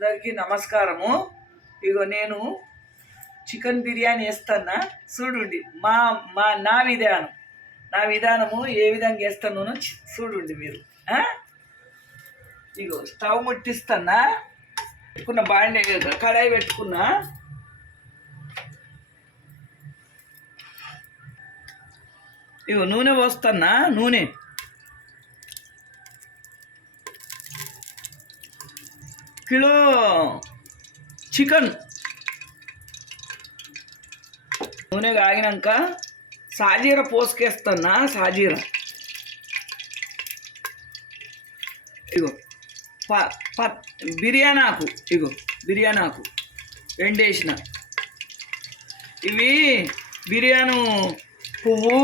అందరికీ నమస్కారము. ఇగో నేను చికెన్ బిర్యానీ వేస్తానా చూడండి మా మా నా విధానం. నా విధానము ఏ విధంగా వేస్తానో చూడండి మీరు. ఇగో స్టవ్ ముట్టిస్తానా పెట్టుకున్న బాండే కడాయి పెట్టుకున్నా ఇగో నూనె పోస్తానా నూనె. Kilo chicken. నూనె కాగినాక సాజీర పోసుకేస్తున్నా సాజీర. ఇగో ప ప బిర్యానీ ఆకు ఇగో బిర్యానీ ఆకు ఎండేసిన. ఇవి బిర్యానీ పువ్వు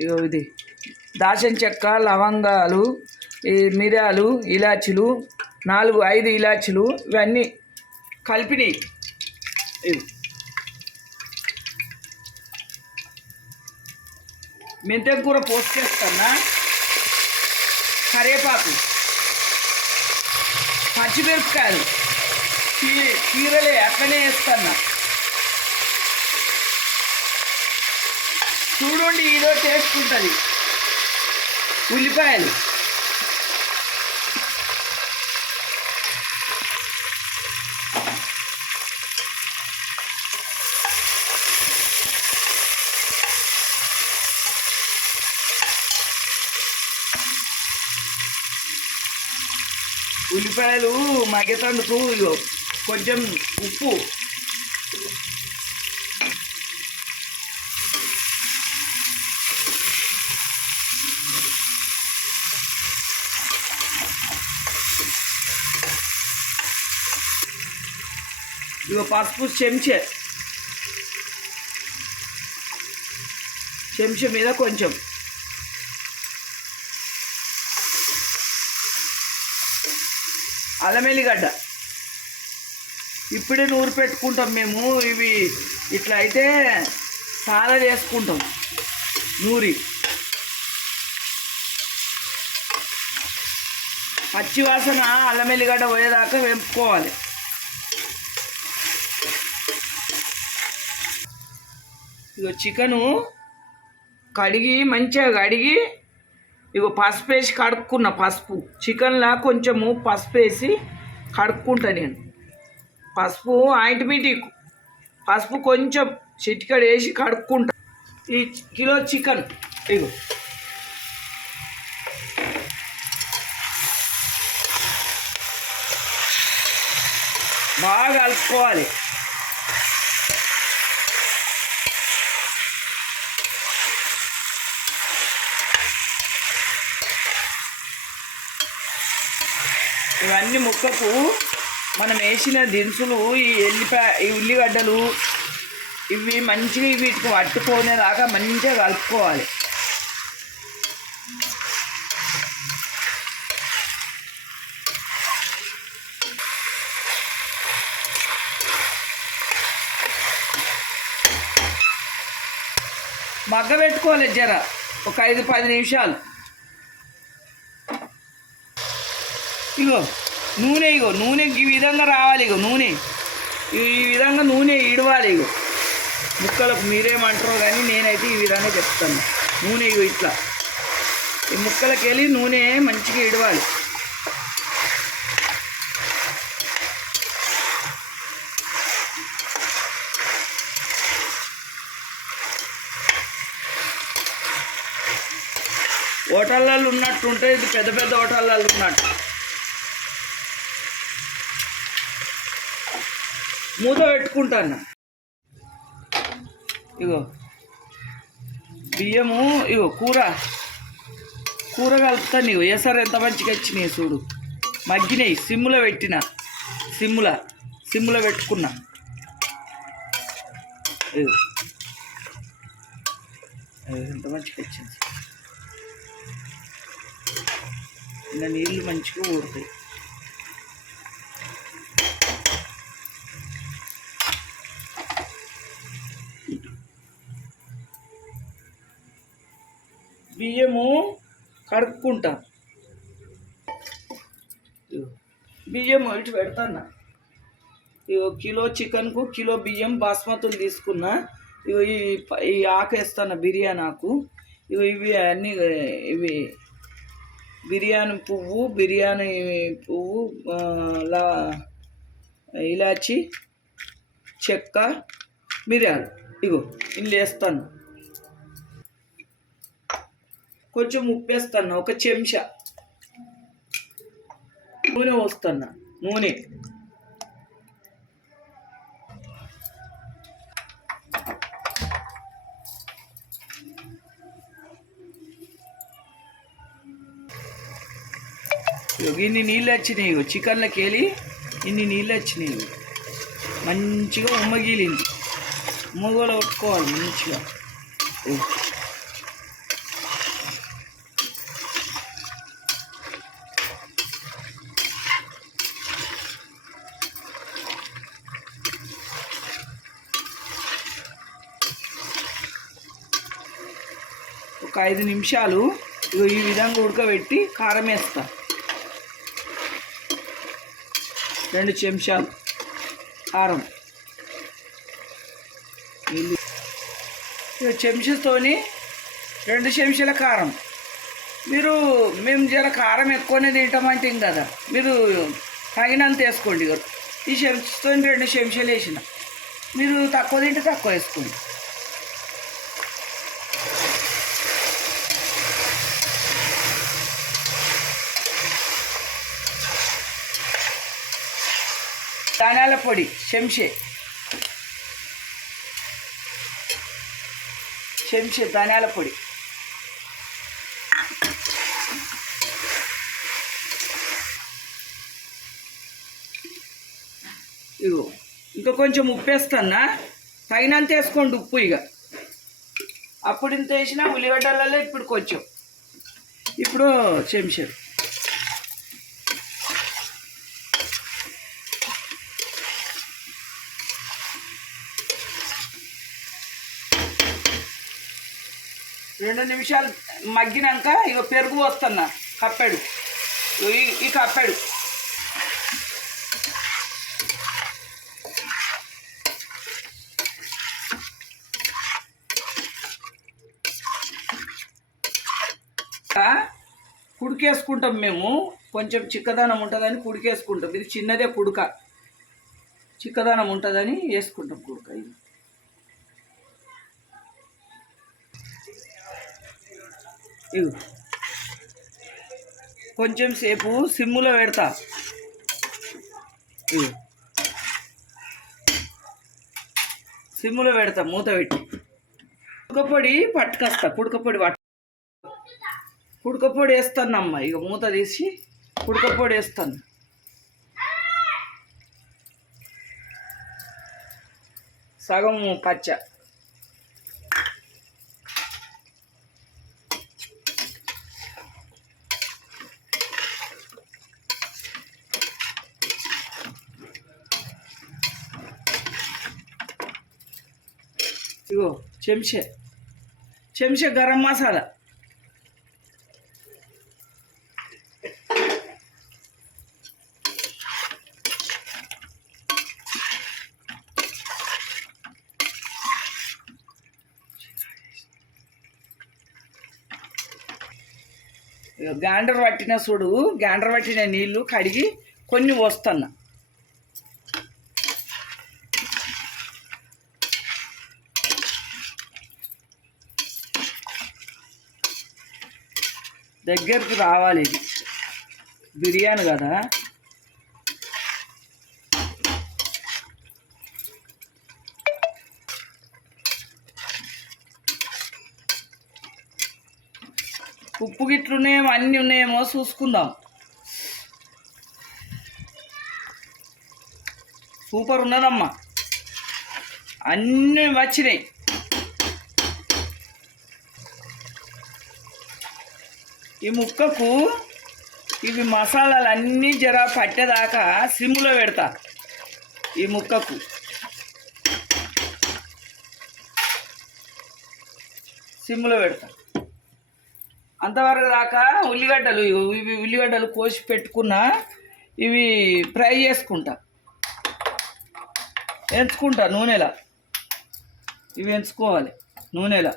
ఇగో ఇది దాచిన చెక్క లవంగాలు ఈ మిరియాలు ఇలాచీలు నాలుగు ఐదు ఇలాచీలు ఇవన్నీ కలిపినాయి. ఇవి. మెంతెం కూర చేస్తానా? కరివేపాకు. పచ్చిమిరపకాయలు. చీ చీరలే అట్లనే వేస్తున్నా చూడండి ఈరోజు టేస్ట్ ఉంటుంది. ఉల్లిపాయలు. ఉల్లిపాయలు మగ్గేటందుకు కొంచెం ఉప్పు. ఇగో పసుపు చెంచే. చెంచా మీద కొంచెం. అల్లం ఎల్లిగడ్డ ఇప్పుడే నూరు పెట్టుకుంటాం మేము ఇవి ఇట్లా అయితే చాలా చేసుకుంటాం నూరి. పచ్చి వాసన అల్లం ఎల్లిగడ్డ పోయేదాకా వెంపుకోవాలి. ఇగో చికెను కడిగి మంచిగా కడిగి ఇగో పసుపు వేసి కడుక్కున్న పసుపు. చికెన్లా కొంచెము పసుపు వేసి కడుక్కుంటా నేను. పసుపు ఆయింట్మెంట్ పసుపు కొంచెం చిటికడ వేసి కడుక్కుంటా. ఈ కిలో చికెన్. ఇగో. బాగా కలుపుకోవాలి. అన్ని ముక్కకు మనం వేసిన దినుసులు ఈ ఎల్లిపాయ ఈ ఉల్లిగడ్డలు ఇవి మంచిగా వీటికి పట్టుకునేదాకా మంచిగా కలుపుకోవాలి. మగ్గ పెట్టుకోవాలి జర ఒక ఐదు పది నిమిషాలు. ఇగో. నూనె ఇగో నూనె ఈ విధంగా రావాలి ఇగో నూనె. ఈ విధంగా నూనె ఇడవాలి ఇగో. ముక్కలకు మీరేమంటారో కానీ నేనైతే ఈ విధంగా చెప్తాను. నూనె ఇగో ఇట్లా. ఈ ముక్కలకి వెళ్ళి నూనె మంచిగా ఇడవాలి. హోటళ్ళల్లో ఉన్నట్టు ఉంటే ఇది పెద్ద పెద్ద హోటళ్ళల్లో ఉన్నట్టు. మూత పెట్టుకుంటాను ఇగో. బియ్యము ఇగో కూర. కూర కలుపుతాను ఇగో ఎసరు ఎంత మంచిగా వచ్చినాయి చూడు. మగ్గినాయి. సిమ్ములో పెట్టిన. సిమ్ముల. సిమ్ములో పెట్టుకున్నా. ఇగో. ఎంత మంచిగా వచ్చింది. ఇలా నీళ్ళు మంచిగా ఊరుతాయి. బియ్యము కడుక్కుంటాం. బియ్యము బియ్యం ఇటు పెడతాను ఇగో కిలో చికెన్కు కిలో బియ్యం బాస్మతులు తీసుకున్నా. ఇగో ఈ ఈ ఆకు వేస్తాను బిర్యానీ ఆకు ఇగో ఇవి అన్నీ ఇవి బిర్యానీ పువ్వు బిర్యానీ పువ్వు లా ఇలాచి చెక్క మిరియాలు. ఇగో ఇల్లు వేస్తాను కొంచెం ఉప్పు వేస్తాను ఒక చెంచా. నూనె పోస్తున్నా నూనె. ఇగో ఇన్ని నీళ్ళు వచ్చినాయి ఇగో చికెన్లోకి వెళ్ళి ఇన్ని నీళ్ళు వచ్చినాయి మంచిగా మంచిగా ఉమ్మగిలింది ఉమ్మగోల కొట్టుకోవాలి మంచిగా. ఐదు నిమిషాలు ఈ విధంగా ఉడకబెట్టి కారం వేస్తా. రెండు చెంచాలు కారం. చెంచాతోని రెండు చెంచాల కారం. మీరు మేము జర కారం ఎక్కువనే తింటామంటే కదా? మీరు తగినంత వేసుకోండి ఈ చెంచుతో రెండు చెంచాలు వేసిన. మీరు తక్కువ తింటే తక్కువ వేసుకోండి ధనియాల పొడి చెంచే చెంచే ధనియాల పొడి. ఇగో ఇంకా కొంచెం ఉప్పు వేస్తానా తగినంత వేసుకోండి ఉప్పు ఇక అప్పుడు ఇంత వేసినా ఉల్లిగడ్డలలో ఇప్పుడు కొంచెం. ఇప్పుడు చెంచాడు రెండు నిమిషాలు మగ్గినాక ఇక పెరుగు వస్తున్నా కప్పాడు. ఈ ఈ కప్పాడు. కుడికేసుకుంటాం మేము కొంచెం చిక్కదనం ఉంటుందని కుడికేసుకుంటాం. ఇది చిన్నదే కుడుక. చిక్కదనం ఉంటుందని వేసుకుంటాం కుడుక ఇది. ఇగో కొంచెం సేపు సిమ్ములో పెడతా. ఇగో సిమ్ములో పెడతా మూత పెట్టి. కుడకపొడి పట్టుకొస్తా కుడకపొడి పట్టు. కుడకపొడి వేస్తానమ్మ ఇక మూత తీసి కుడకపొడి వేస్తాను. సగం పచ్చ. ఇగో చెంచే. చెంచే గరం మసాలా. గ్యాండర్ గాండర్ పట్టిన చూడు గాండర్ పట్టిన నీళ్ళు కడిగి కొన్ని పోస్తున్నా. దగ్గరికి రావాలి ఇది. బిర్యానీ కదా? ఉప్పు గిట్లు ఉన్నాయేమో అన్నీ ఉన్నాయేమో చూసుకుందాం. సూపర్ ఉన్నదమ్మా. అన్నీ వచ్చినాయి. ఈ ముక్కకు ఇవి మసాలాలు అన్నీ జర పట్టేదాకా సిమ్లో పెడతా. ఈ ముక్కకు. సిమ్లో పెడతా. అంతవరకు దాకా ఉల్లిగడ్డలు ఇవి ఉల్లిగడ్డలు కోసి పెట్టుకున్నా ఇవి ఫ్రై చేసుకుంటా. ఎంచుకుంటా నూనెలా. ఇవి ఎంచుకోవాలి నూనెలా.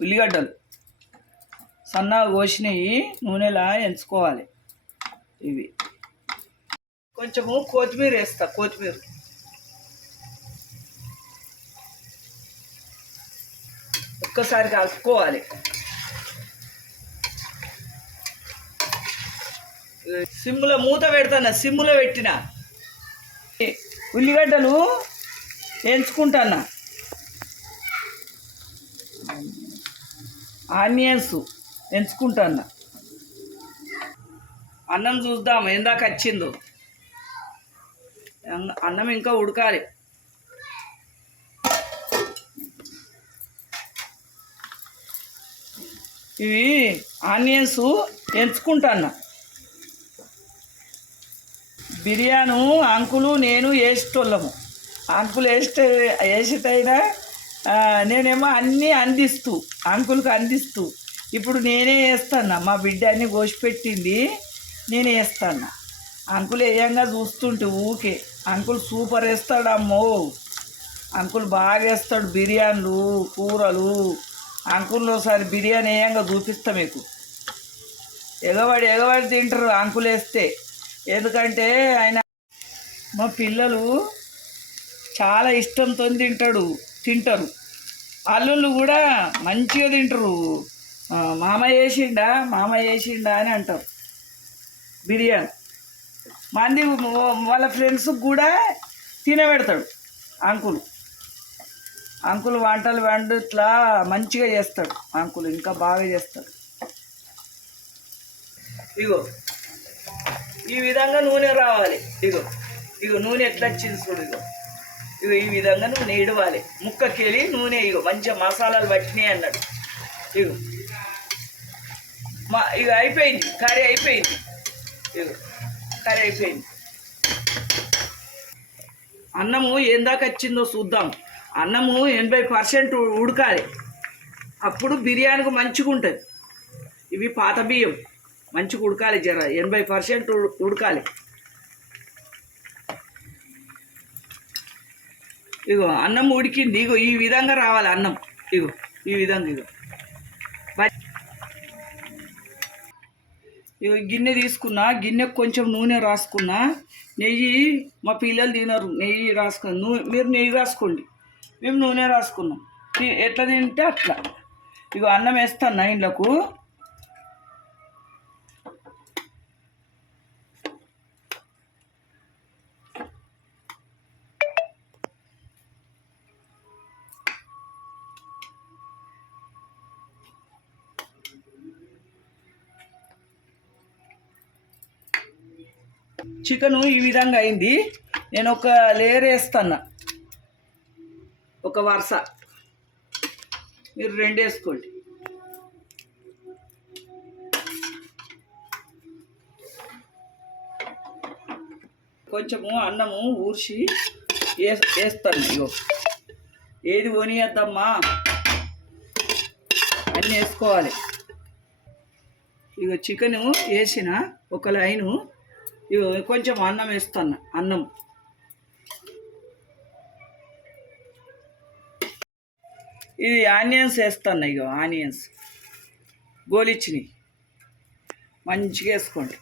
ఉల్లిగడ్డలు. సన్నగా కోసినవి నూనెలా ఎంచుకోవాలి? ఇవి. కొంచెము కొత్తిమీర వేస్తా కొత్తిమీర. ఒక్కసారి కలుపుకోవాలి. సిమ్ములో మూత పెడతాను? సిమ్ములో పెట్టిన? ఉల్లిగడ్డలు ఎంచుకుంటాను? ఆనియన్స్. ఎంచుకుంటాను అన్నం చూద్దాం ఎందాక వచ్చిందో. అన్నం ఇంకా ఉడకాలి. ఇవి ఆనియన్స్ ఎంచుకుంటాను. బిర్యాను అంకులు నేను వేసేటోళ్ళము. అంకులు వేస్తే వేసేటైనా నేనేమో అన్నీ అందిస్తూ అంకుల్కి అందిస్తూ. ఇప్పుడు నేనే వేస్తాను మా బిడ్డ అన్ని కోసిపెట్టింది నేనే వేస్తాను అంకుల్ వేయంగా చూస్తుంటే ఊకే. అంకుల్ సూపర్ వేస్తాడు అమ్మో. అంకుల్ బాగా వేస్తాడు బిర్యానీలు కూరలు. అంకుల్ ఒకసారి బిర్యానీ వేయంగా చూపిస్తా మీకు. ఎగవాడి ఎగవాడి తింటారు అంకులు వేస్తే. ఎందుకంటే ఆయన మా పిల్లలు చాలా ఇష్టంతో తింటాడు తింటారు. అల్లుళ్ళు కూడా మంచిగా తింటారు. మామ వేసిండా మామ వేసిండా అని అంటారు బిర్యానీ. మంది వాళ్ళ ఫ్రెండ్స్ కూడా తినబెడతాడు అంకుల్. అంకుల్ వంటలు వండు ఇట్లా మంచిగా చేస్తాడు. అంకుల్ ఇంకా బాగా చేస్తాడు. ఇగో ఈ విధంగా నూనె రావాలి. ఇగో ఇగో నూనె ఎట్లా వచ్చింది చూడు ఇగో. ఇగో ఈ విధంగా నూనె ఇడవాలి. ముక్కకెళ్ళి నూనె ఇగో మంచిగా మసాలాలు పట్టినాయి అన్నాడు. ఇగో మా ఇక అయిపోయింది. కర్రీ అయిపోయింది. ఇగో కర్రీ అయిపోయింది. అన్నము ఏం దాకా వచ్చిందో చూద్దాం. అన్నము ఎనభై పర్సెంట్ ఉడకాలి. అప్పుడు బిర్యానీకి మంచిగా ఉంటుంది. ఇవి పాత బియ్యం. మంచిగా ఉడకాలి జర. ఎనభై పర్సెంట్ ఉడకాలి. ఇగో అన్నం ఉడికింది. ఇగో ఈ విధంగా రావాలి అన్నం. ఇగో ఈ విధంగా ఇగో బ- ఇగో గిన్నె తీసుకున్నా గిన్నె కొంచెం నూనె రాసుకున్నా నెయ్యి మా పిల్లలు తినరు నెయ్యి రాసుకుని నూనె మీరు నెయ్యి రాసుకోండి. మేము నూనె రాసుకున్నాం. ఎట్లా తింటే అట్లా. ఇక అన్నం వేస్తాను ఇండ్లకు. చికెను ఈ విధంగా అయింది. నేను ఒక లేయర్ వేస్తాను ఒక వరుస. మీరు రెండు వేసుకోండి. కొంచెము అన్నము ఊర్చి వేస్ వేస్తాను ఇగో. ఏది కొనియద్దమ్మా అన్నీ వేసుకోవాలి. ఇగో చికెను వేసిన ఒక లైను కొంచెం అన్నం వేస్తాను అన్నం. ఇది ఆనియన్స్ వేస్తాను ఇగో ఆనియన్స్. గోలిచ్చినవి. మంచిగా వేసుకోండి.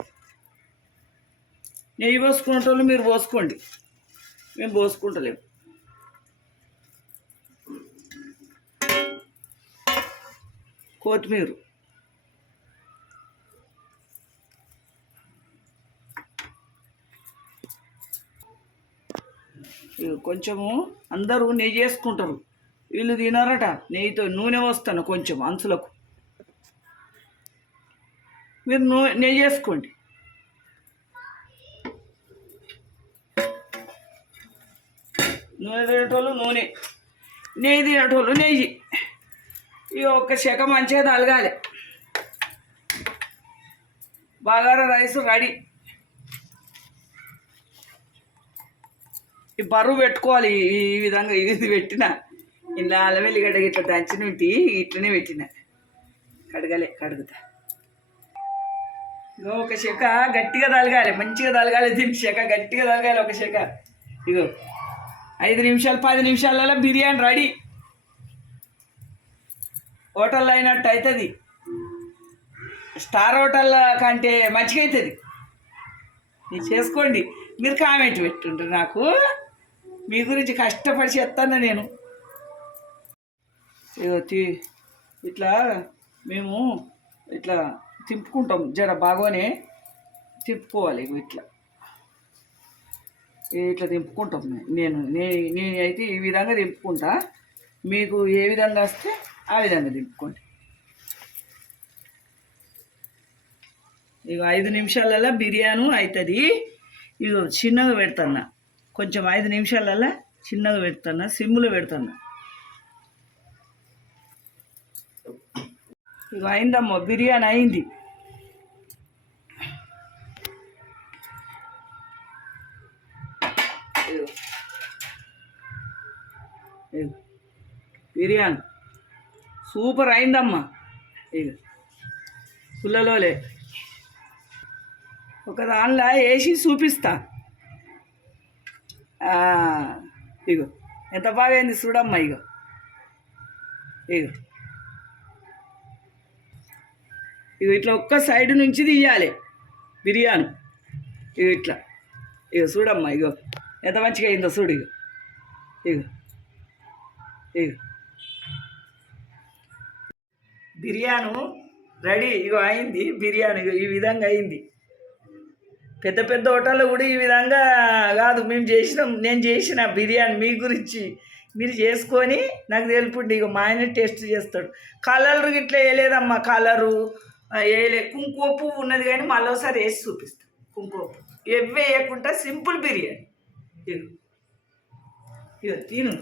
నెయ్యి పోసుకునేటోళ్ళు మీరు పోసుకోండి. మేము పోసుకుంటలేము. కొత్తిమీర. కొంచెము అందరూ నెయ్యి చేసుకుంటారు వీళ్ళు తినారట నెయ్యితో నూనె వస్తాను కొంచెం అంచులకు. మీరు నూ నెయ్యి చేసుకోండి నూనె తినేటోళ్ళు నూనె నెయ్యి తినేటోళ్ళు నెయ్యి. ఈ ఒక్క శక మంచిగా తలగాలి. Bagara rice ready. బరువు పెట్టుకోవాలి ఈ విధంగా ఇది పెట్టిన. ఇలా అలవెల్లిగడ్డ ఇట్లా దంచినట్టు ఇట్లనే పెట్టిన. కడగలే కడుగుతా. ఇగో ఒక చెక్క గట్టిగా తలగాలి మంచిగా తలగాలి దీనికి చెక్క గట్టిగా తలగాలి ఒక చెక్క ఇగో ఐదు నిమిషాలు పది నిమిషాలలో బిర్యానీ రెడీ. హోటల్లో అయినట్టు అవుతుంది స్టార్ హోటల్ కంటే మంచిగా అవుతుంది మీరు చేసుకోండి. మీరు కామెంట్ పెట్టుండ్రు నాకు. మీ గురించి కష్టపడి చేస్తాను నేను. ఇగో తీ- ఇట్లా మేము ఇట్లా తిప్పుకుంటాం. జర బాగానే తిప్పుకోవాలి ఇట్లా. ఇట్లా తిప్పుకుంటాం నే- నేను అయితే నేనైతే ఈ విధంగా తిప్పుకుంటా. మీకు ఏ విధంగా వస్తే ఆ విధంగా దింపుకోండి ఇక ఐదు నిమిషాలలో బిర్యానీ అవుతుంది ఇగో చిన్నగా పెడతాను కొంచెం ఐదు నిమిషాలలో చిన్నగా పెడతాను సిమ్లో పెడతాను ఇక అయిందమ్మా బిర్యానీ అయింది. బిర్యానీ. సూపర్ అయిందమ్మా. ఇక పుల్లలోలే. ఒక దానిలో వేసి చూపిస్తా. ఇగో. ఎంత బాగా అయింది చూడమ్మా ఇగో. ఇగో. ఇగో ఇట్లా ఒక్క సైడ్ నుంచి తీయాలి బిర్యానీ. ఇగో ఇట్లా. ఇగో చూడమ్మా ఇగో. ఎంత మంచిగా అయిందో చూడు ఇగో. ఇగో. ఇగో. బిర్యానీ రెడీ ఇగో అయింది బిర్యానీ ఇగో ఈ విధంగా అయింది. పెద్ద పెద్ద హోటల్లో కూడా ఈ విధంగా కాదు. మేము చేసినాం. నేను చేసిన బిర్యానీ మీ గురించి మీరు చేసుకొని నాకు తెలుపుండి. ఇక మా ఆయన టేస్ట్ చేస్తాడు. కలర్ ఇట్లా వేయలేదమ్మా. కలరు వేయలే. కుంకుమ పువ్వు ఉన్నది కానీ మళ్ళీ ఒకసారి వేసి చూపిస్తాను కుంకుమ పువ్వు. ఎవ్వి వేయకుండా సింపుల్ బిర్యానీ. ఇదిగో తిను.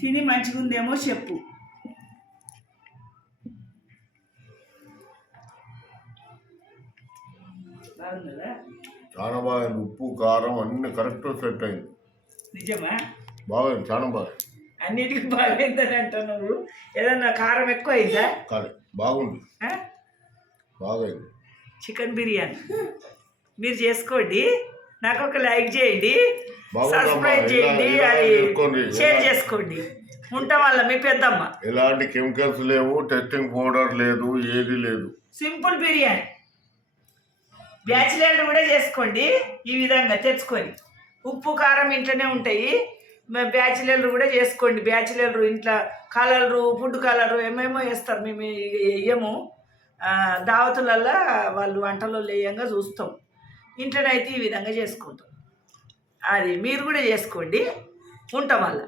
తిని మంచిగా ఉందేమో చెప్పు. బాగుందా? చాలా బాగా ఉప్పు కారం అన్ని కరెక్ట్ సెట్ అయింది. నిజమా? బాగా చాలా బాగా అన్నిటికీ బాగైందని అంటావు నువ్వు ఏదన్నా కారం ఎక్కువ అయిందా కానీ బాగుంది. ఆ? బాగైంది చికెన్ బిర్యానీ. మీరు చేసుకోండి. నాకు ఒక లైక్ చేయండి. బాగుందమ్మా. సబ్స్క్రైబ్ ఇలా- చేయండి. ఇలా అది చేసుకోండి. షేర్ చేసుకోండి. ఉంటాం వల్ల మీ పెద్దమ్మ. ఎలాంటి కెమికల్స్ లేవు టెస్టింగ్ పౌడర్ లేదు ఏది లేదు. సింపుల్ బిర్యానీ. బ్యాచిలర్లు కూడా చేసుకోండి ఈ విధంగా తెచ్చుకొని. ఉప్పు కారం ఇంట్లోనే ఉంటాయి. బ్యాచిలర్లు కూడా చేసుకోండి. బ్యాచిలర్లు ఇంట్లో కలర్లు ఫుడ్ కలరు ఏమేమో వేస్తారు. మేము వేయము. దావతులల్లో వాళ్ళు వంటలో లేయంగా చూస్తాం. ఇంట్లోనైతే ఈ విధంగా చేసుకుంటాం. అది మీరు కూడా చేసుకోండి. ఉంటాం అలా